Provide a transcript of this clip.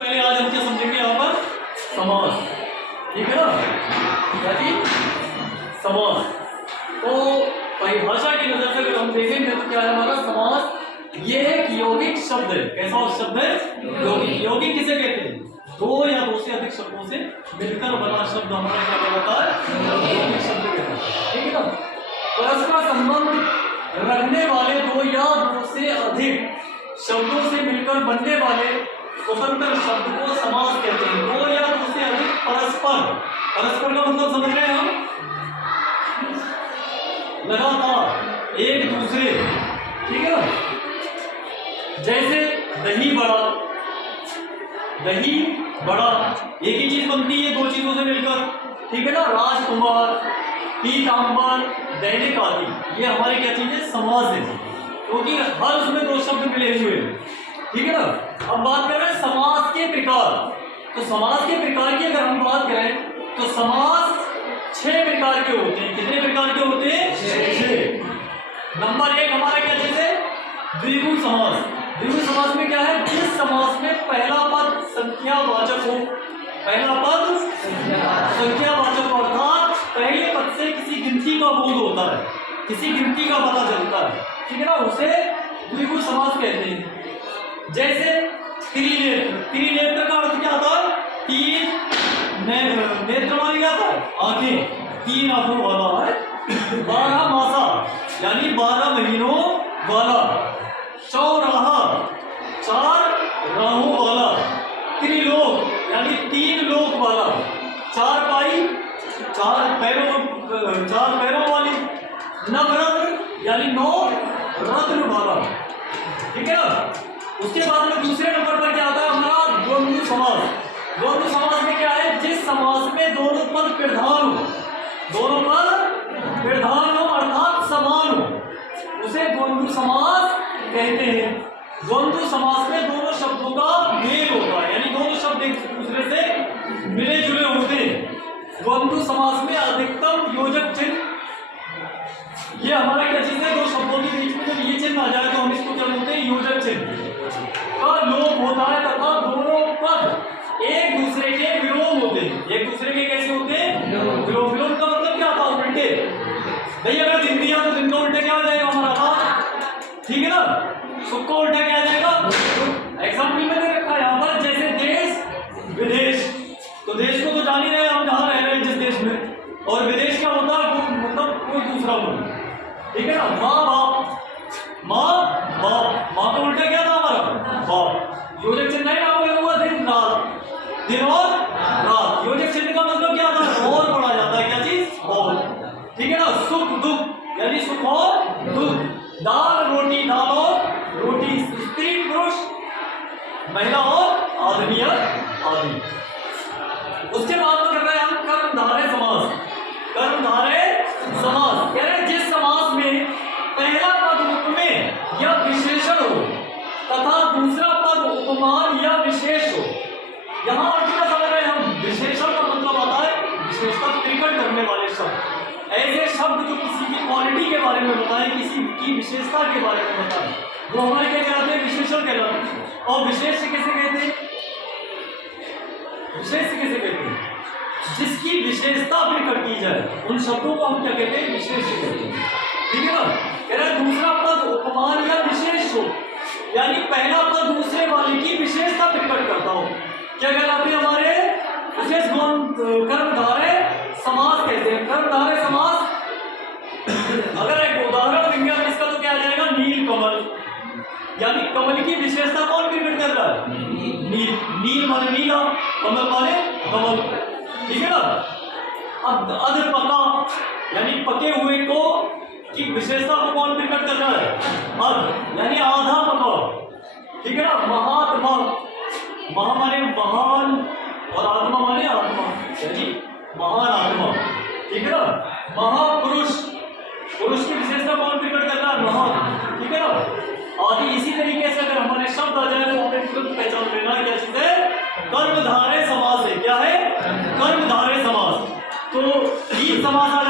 पहले आज हम क्या समझेंगे यहाँ पर समास। ठीक है ना, क्या चीज समास। तो परिभाषा की नजर से अगर हम देखेंगे तो क्या है हमारा समास, ये एक यौगिक शब्द है। कैसा शब्द है? यौगिक। यौगिक किसे कहते हैं? दो या दो से अधिक शब्दों से मिलकर बना शब्द हमारा क्या कहलाता है? यौगिक शब्द कहलाता है। ठीक है ना, परस्पर संबंध रखने वाले दो या दो से अधिक शब्दों से मिलकर बनने वाले स्वतंत्र शब्द को समास कहते हैं। दो या दो से अधिक परस्पर, परस्पर का मतलब समझ रहे हैं हम, लगातार एक दूसरे। ठीक है ना, जैसे दही बड़ा, दही बड़ा एक ही चीज बनती है दो चीजों से मिलकर। ठीक है ना, राजकुमार, पीतांबर, दैनिक आदि, ये हमारे क्या चीज है? समास है, क्योंकि हर उसमें दो शब्द मिले हुए हैं। ठीक है ना, अब बात कर रहे हैं समास के प्रकार। तो समास के प्रकार की अगर हम बात करें तो समास 6 प्रकार के होते हैं। कितने प्रकार के होते हैं? 6। नंबर 1 हमारा क्या चीज है? द्विगु समास। द्विगु समास में क्या है? जिस समास में पहला पद संख्यावाचक हो, पहला पद संख्यावाचक हो, अर्थात पहले पद से किसी गिनती का बोध होता है, किसी गिनती का पता चलता है। ठीक है ना, उसे द्विगु समास कहते हैं। जैसे त्रिनेत्र, त्रिनेत्र का अर्थ क्या होता है? तीन नेत्र माने क्या था? आंखें, 3 आंखों वाला है। 12 मासा यानी 12 महीनों वाला। चौराहा, 4 राहों वाला। त्रिलोक यानी 3 लोक वाला। 4 पाई, 4 पैरों वाली। नवरत्न यानी 9 रत्न वाला। ठीक है ना, उसके बाद में दूसरे नंबर पर क्या आता है हमारा? द्वंद्व समास। द्वंद्व समास में क्या है? जिस समास में दोनों पद प्रधान हो, दोनों पद प्रधान हो अर्थात समान हो, उसे द्वंद्व समास कहते हैं। द्वंद्व समास में दोनों शब्दों का मेल होता है, यानी दोनों शब्द एक दूसरे से मिले जुले होते हैं। द्वंद्व समास में अधिकतम योजक चिन्ह, ये हमारा क्या चीज है? दो शब्दों के बीच में जब ये चिन्ह आ जाए तो हम इसको क्या बोलते हैं? योजक चिन्ह का लोप होता है तथा दोनों पद एक दूसरे के विलोम होते हैं। एक दूसरे के कैसे होते हैं? विलोम। विलोम का मतलब क्या था? उल्टे। भाई अगर दिन दिया तो दिन का उल्टे क्या आ जाएगा हमारा? ठीक है ना, सुख को उल्टा क्या आ जाएगा? एग्जाम्पल में दे रखा है यहाँ पर, जैसे देश विदेश। तो देश को तो जान ही रहे हम जहाँ रह रहे हैं जिस देश में, और विदेश क्या होता है? मतलब कोई दूसरा मुल्क। ठीक है ना, माँ बाप, माँ बाप, माँ का उल्टा क्या था हमारा? बाप। योजक चिन्ह नहीं ना हुआ दिन रात, दिन और रात। योजक चिन्ह का मतलब क्या था? और पढ़ा जाता है क्या चीज? और। ठीक है ना, सुख दुख यानी सुख और दुख। दाल रोटी, दाल और रोटी। स्त्री पुरुष, महिला और आदमी आदमी। उसके बाद में कर रहे हैं हम कर्मधारय समास। कर्मधारय समास कह रहे हैं जिस समास में पहला पद उपमेय या विशेषण हो तथा दूसरा पद उपमान या विशेष हो। यहाँ अर्थ क्या समझ रहे हैं हम? विशेषण का मतलब आता है विशेषता प्रकट करने वाले शब्द। ऐसे शब्द जो किसी की क्वालिटी के बारे में बताएं, किसी की विशेषता के बारे में बताएं, वो हमारे क्या कहलाते हैं? विशेषण कहलाते हैं। और विशेष किसे कहते हैं? विशेष किसे कहते हैं? जिसकी विशेषता प्रकट की जाए, उन शब्दों को हम क्या कहते हैं? विशेष कहते हैं। ठीक है ना, कह रहा है दूसरा पद उपमान या विशेष हो, यानी पहला पद दूसरे वाले की विशेषता प्रकट करता हो, क्या कहलाते हैं हमारे? विशेष कर्मधारय समास कहते हैं। कर्मधारय समास अगर एक उदाहरण देंगे हम इसका तो क्या आ जाएगा? नील कमल, यानी कमल की विशेषता कौन प्रकट कर रहा है? नील। नील माने नीला, कमल माने कमल। ठीक है ना, अब अधपका यानी पके हुए को की विशेषता को कौन प्रकट कर रहा है? अध यानी आधा पका। ठीक है ना, महात्मा, महा माने महान और आत्मा माने आत्मा, यानी महान आत्मा। ठीक है ना, महापुरुष, पुरुष की विशेषता कौन प्रकट कर रहा है? महान। ठीक है ना, आदि। इसी तरीके से अगर हमारे शब्द आ जाए तो आपने तुरंत पहचान लेना क्या चीज है? कर्मधारय समास है। क्या है? कर्मधारय समास। तो 3 समास आ